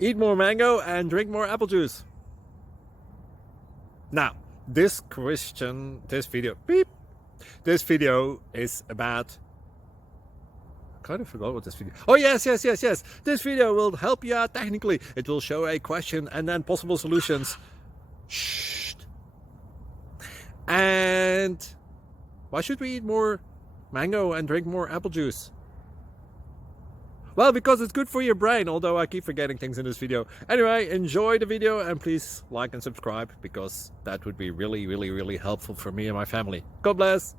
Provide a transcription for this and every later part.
Eat more mango and drink more apple juice. Now, this video is about, I kind of forgot what this video. Oh, yes. This video will help you out technically. It will show a question and then possible solutions. Shh. And why should we eat more mango and drink more apple juice? Well, because it's good for your brain, although I keep forgetting things in this video. Anyway, enjoy the video and please like and subscribe, because that would be really helpful for me and my family. God bless!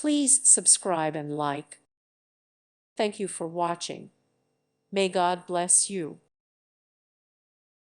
Please subscribe and like. Thank you for watching. May God bless you.